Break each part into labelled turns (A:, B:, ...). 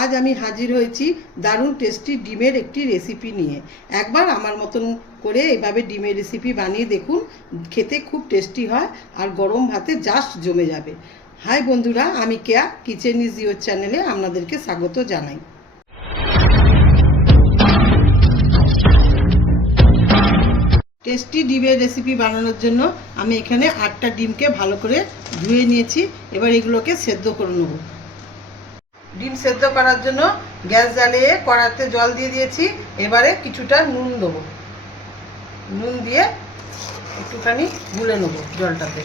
A: আজ আমি হাজির হয়েছি দারুণ টেস্টি ডিমের একটি রেসিপি নিয়ে। একবার আমার মতন করে এভাবে ডিমের রেসিপি বানিয়ে দেখুন, খেতে খুব টেস্টি হয় আর গরম ভাতে জাস্ট জমে যাবে। হাই বন্ধুরা, আমি কেয়া কিচেন ইজ ইউর চ্যানেলে আপনাদেরকে স্বাগত জানাই। টেস্টি ডিমের রেসিপি বানানোর জন্য আমি এখানে আটটা ডিমকে ভালো করে ধুয়ে নিয়েছি। এবার এগুলোকে সেদ্ধ করে নেব। ডিম সেদ্ধ করার জন্য গ্যাস জ্বালিয়ে কড়াতে জল দিয়ে দিয়েছি। এবারে কিছুটা নুন দেবো। নুন দিয়ে একটুখানি গুলে নেব জলটাতে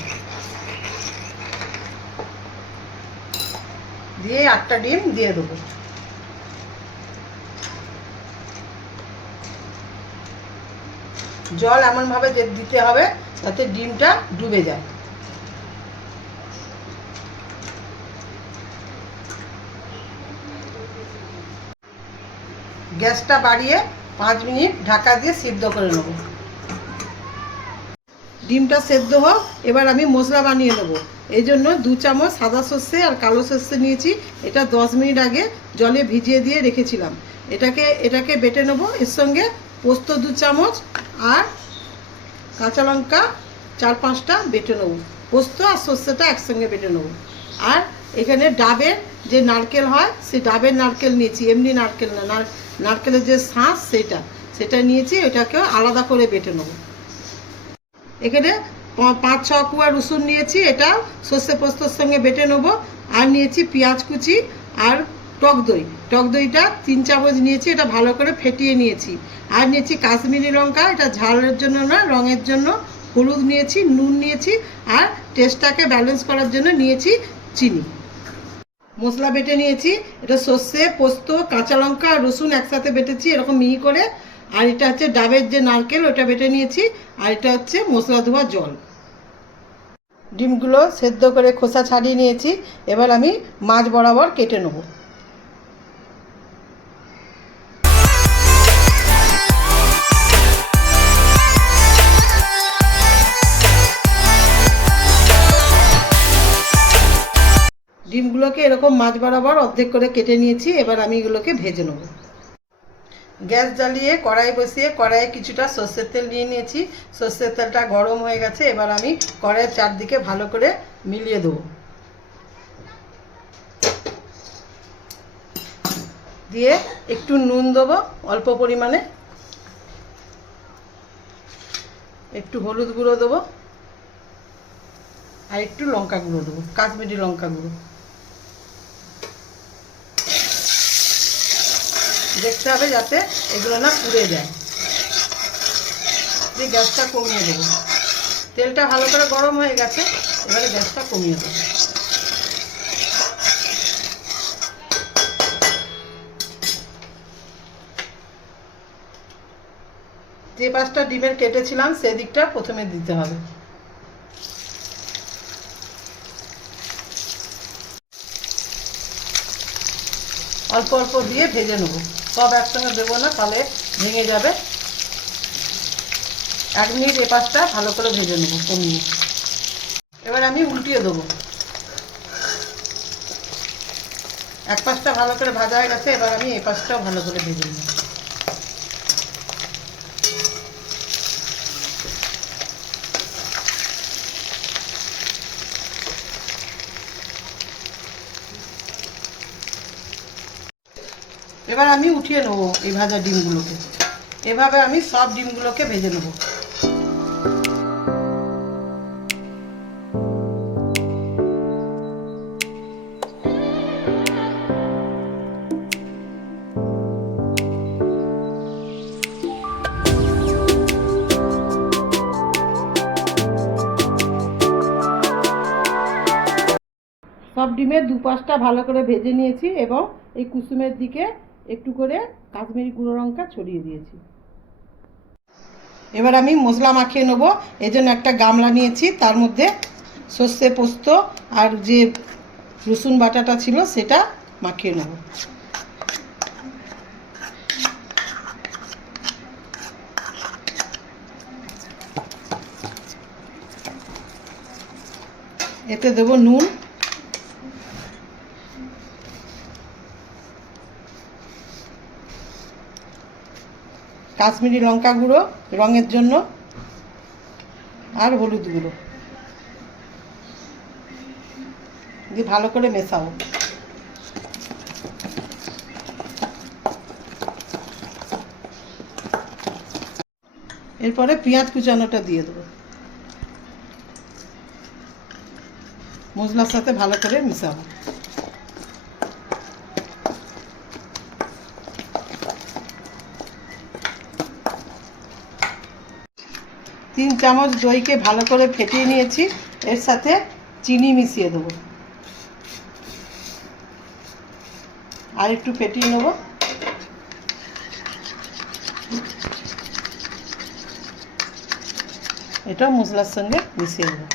A: দিয়ে আটটা ডিম দিয়ে দেবো। জল এমনভাবে দিতে হবে যাতে ডিমটা ডুবে যায়। গ্যাসটা বাড়িয়ে পাঁচ মিনিট ঢাকা দিয়ে সিদ্ধ করে নেব। ডিমটা সেদ্ধ হোক, এবার আমি মশলা বানিয়ে নেব। এই জন্য দু চামচ সাদা সর্ষে আর কালো সর্ষে নিয়েছি। এটা দশ মিনিট আগে জলে ভিজিয়ে দিয়ে রেখেছিলাম। এটাকে এটাকে বেটে নেব। এর সঙ্গে পোস্ত দু চামচ আর কাঁচা লঙ্কা চার পাঁচটা বেটে নেব। পোস্ত আর সর্ষেটা একসঙ্গে বেটে নেব। আর এখানে ডাবের যে নারকেল হয়, সেই ডাবের নারকেল নিয়েছি। এমনি নারকেল না নারকেলের যে শাঁস সেটা সেটা নিয়েছি এটাকেও আলাদা করে বেটে নেব। এখানে পাঁচ, ছ কুয়া রসুন নিয়েছি, এটা সর্ষে পোস্তর সঙ্গে বেটে নেব। আর নিয়েছি পেঁয়াজ কুচি আর টক দই। টক দইটা তিন চামচ নিয়েছি, এটা ভালো করে ফেটিয়ে নিয়েছি। আর নিয়েছি কাশ্মীরি লঙ্কা, এটা ঝালের জন্য না, রঙের জন্য। হলুদ নিয়েছি, নুন নিয়েছি, আর টেস্টটাকে ব্যালেন্স করার জন্য নিয়েছি চিনি। মশলা বেটে নিয়েছি। এটা সর্ষে, পোস্ত, কাঁচা লঙ্কা রসুন একসাথে বেটেছি, এরকম মিহি করে। আর এটা হচ্ছে ডাবের যে নারকেল, ওটা বেটে নিয়েছি। আর এটা হচ্ছে মশলা ধোয়া জল। ডিমগুলো সেদ্ধ করে খোসা ছাড়িয়ে নিয়েছি। এবার আমি মাছ বরাবর কেটে নেব। ডিমগুলোকে এরকম মাছ বরাবর অর্ধেক করে কেটে নিয়েছি, এবার আমি এগুলোকে ভেজে নেব। গ্যাস জ্বালিয়ে কড়াই বসিয়ে কড়াইয়ে কিছুটা সর্ষের তেল নিয়ে নিয়েছি। সর্ষের তেলটা গরম হয়ে গেছে, এবার আমি কড়াইয়ের চারদিকে ভালো করে মিলিয়ে দেবো। দিয়ে একটু নুন দেবো, অল্প পরিমাণে। একটু হলুদ গুঁড়ো দেবো। আর একটু লঙ্কা গুঁড়ো দেবো, কাশ্মীরি লঙ্কা গুঁড়ো। দেখতে হবে যাতে এগুলো না পুড়ে যায়। দিয়ে গ্যাসটা কমিয়ে দেবো। তেলটা ভালো করে গরম হয়ে গেছে, এবারে গ্যাসটা কমিয়ে দেবো। যে পাঁচটা ডিমের কেটেছিলাম, সেদিকটা প্রথমে দিতে হবে। অল্প অল্প দিয়ে ভেজে নেব। সব একসঙ্গে দেবো না, তাহলে ভেঙে যাবে। এক মিনিট এ পাশটা ভালো করে ভেজে নেব, কমিয়ে। এবার আমি উল্টিয়ে দেবো। এক পাশটা ভালো করে ভাজা হয়ে গেছে, এবার আমি এ পাশটাও ভালো করে ভেজে নেব। এবার আমি উঠিয়ে নেব এই ভাজা ডিমগুলোকে। এভাবে আমি সব ডিমগুলোকে ভেজে নেব। সব ডিমের দু পাশটা ভালো করে ভেজে নিয়েছি এবং এই কুসুমের দিকে একটু করে কাশ্মীরি গুঁড়ো লঙ্কা ছড়িয়ে দিয়েছি। এবার আমি মশলা মাখিয়ে নেব। এই জন্য একটা গামলা নিয়েছি, তার মধ্যে সর্ষে পোস্ত আর যে রসুন বাটাটা ছিল সেটা মাখিয়ে নেব। এতে দেবো নুন কাশ্মীরি লঙ্কা গুঁড়ো, রঙের জন্য, আর হলুদ গুঁড়ো। দিয়ে ভালো করে মেশাও। এরপরে পেঁয়াজ কুচানোটা দিয়ে দেবো। মশলার সাথে ভালো করে মিশাবো। তিন চামচ দইকে ভালো করে ফেটিয়ে নিয়েছি। এর সাথে চিনি মিশিয়ে দেবো। আর একটু ফেটিয়ে নেব। এটাও মশলার সঙ্গে মিশিয়ে দেবো।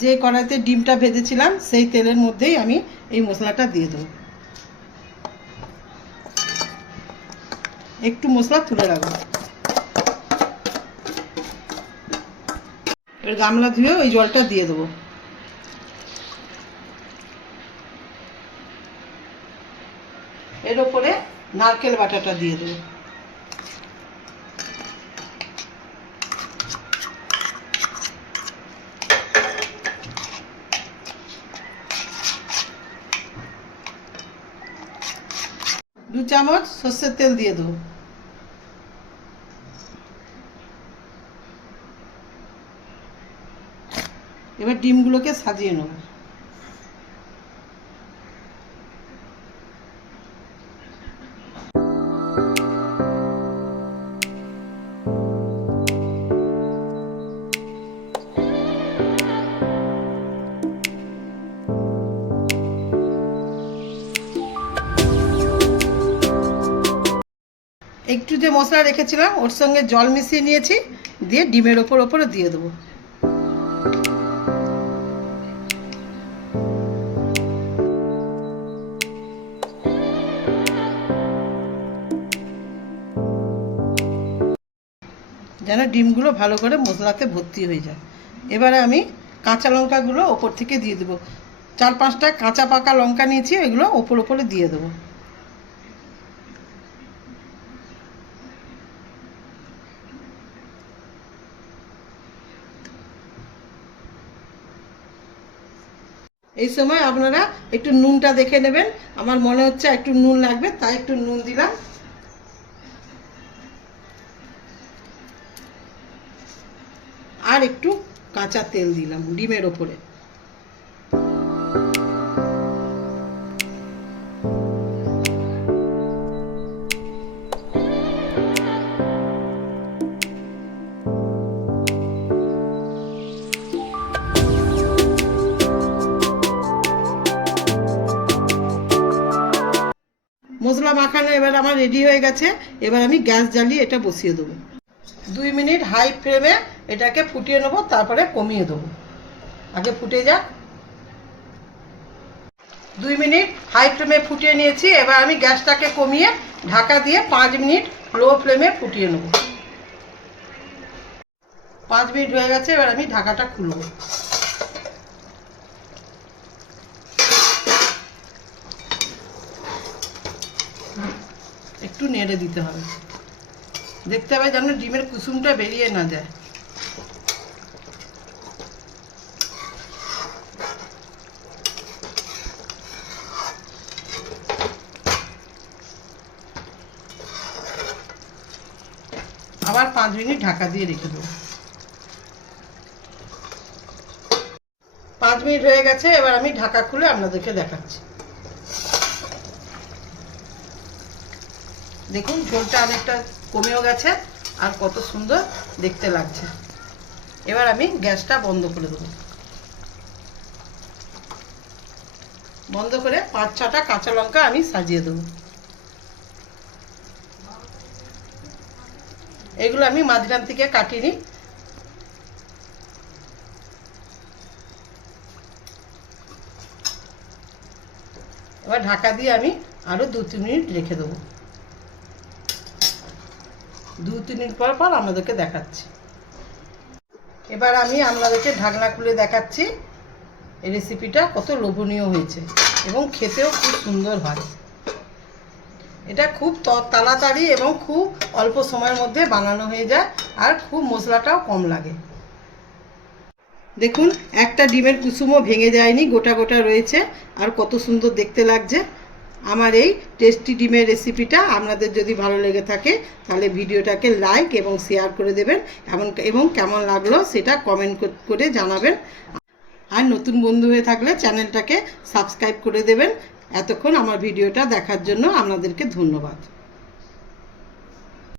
A: যে কড়াইতে ডিমটা ভেজেছিলাম, সেই তেলের মধ্যেই আমি এই মশলাটা দিয়ে দেবো। একটু মশলা তুলে রাখব। এর গামলা ধুয়ে ওই জলটা দিয়ে দেবো। এর ওপরে নারকেল বাটাটা দিয়ে দেবো। চামচ সর্ষের তেল দিয়ে দেবো। এবার ডিমগুলোকে সাজিয়ে নেব। একটু যে মশলা রেখেছিলাম, ওর সঙ্গে জল মিশিয়ে নিয়েছি, দিয়ে ডিমের ওপর ওপরে দিয়ে দেবো। যেন ডিমগুলো ভালো করে মশলাতে ভর্তি হয়ে যায়। এবারে আমি কাঁচা লঙ্কাগুলো ওপর থেকে দিয়ে দেবো। চার পাঁচটা কাঁচা পাকা লঙ্কা নিয়েছি, এগুলো ওপর ওপরে দিয়ে দেবো। এই সময় আপনারা একটু নুনটা দেখে নেবেন। আমার মনে হচ্ছে একটু নুন লাগবে, তাই একটু নুন দিলাম। আর একটু কাঁচা তেল দিলাম ডিমের ওপরে। মশলা মাখানো এবার আমার রেডি হয়ে গেছে। এবার আমি গ্যাস জ্বালিয়ে এটা বসিয়ে দেবো। দুই মিনিট হাই ফ্লেমে এটাকে ফুটিয়ে নেব, তারপরে কমিয়ে দেবো। আগে ফুটে যাক। দুই মিনিট হাই ফ্লেমে ফুটিয়ে নিয়েছি, এবার আমি গ্যাসটাকে কমিয়ে ঢাকা দিয়ে পাঁচ মিনিট লো ফ্লেমে ফুটিয়ে নেব। পাঁচ মিনিট হয়ে গেছে, এবার আমি ঢাকাটা খুলবো। একটু নেড়ে দিতে হবে। দেখতে হবে যেন ডিমের কুসুমটা বেরিয়ে না যায়। আবার পাঁচ মিনিট ঢাকা দিয়ে রেখে দেবো। পাঁচ মিনিট হয়ে গেছে, এবার আমি ঢাকা খুলে আপনাদেরকে দেখাচ্ছি। দেখুন ঝোলটা অনেকটা কমেও গেছে আর কত সুন্দর দেখতে লাগছে। এবার আমি গ্যাসটা বন্ধ করে দেবো। বন্ধ করে পাঁচ ছটা কাঁচা লঙ্কা আমি সাজিয়ে দেবো। এগুলো আমি মাঝখান থেকে কাটিনি। এবার ঢাকা দিয়ে আমি আরও দু তিন মিনিট রেখে দেবো। দু তিন মিনিট পর পর আপনাদেরকে দেখাচ্ছি। এবার আমি আপনাদেরকে ঢাকনা খুলে দেখাচ্ছি। এই রেসিপিটা কত লোভনীয় হয়েছে এবং খেতেও খুব সুন্দর হয়। এটা খুব তাড়াতাড়ি এবং খুব অল্প সময়ের মধ্যে বানানো হয়ে যায় আর খুব মশলাটাও কম লাগে। দেখুন, একটা ডিমের কুসুমও ভেঙে যায়নি, গোটা গোটা রয়েছে। আর কত সুন্দর দেখতে লাগছে। আমার এই টেস্টি ডিমের রেসিপিটা আপনাদের যদি ভালো লেগে থাকে, তাহলে ভিডিওটাকে লাইক এবং শেয়ার করে দেবেন। এমন, এবং কেমন লাগল সেটা কমেন্ট করে জানাবেন। আর নতুন বন্ধু হয়ে থাকলে চ্যানেলটাকে সাবস্ক্রাইব করে দেবেন। এতক্ষণ আমার ভিডিওটা দেখার জন্য আপনাদেরকে ধন্যবাদ।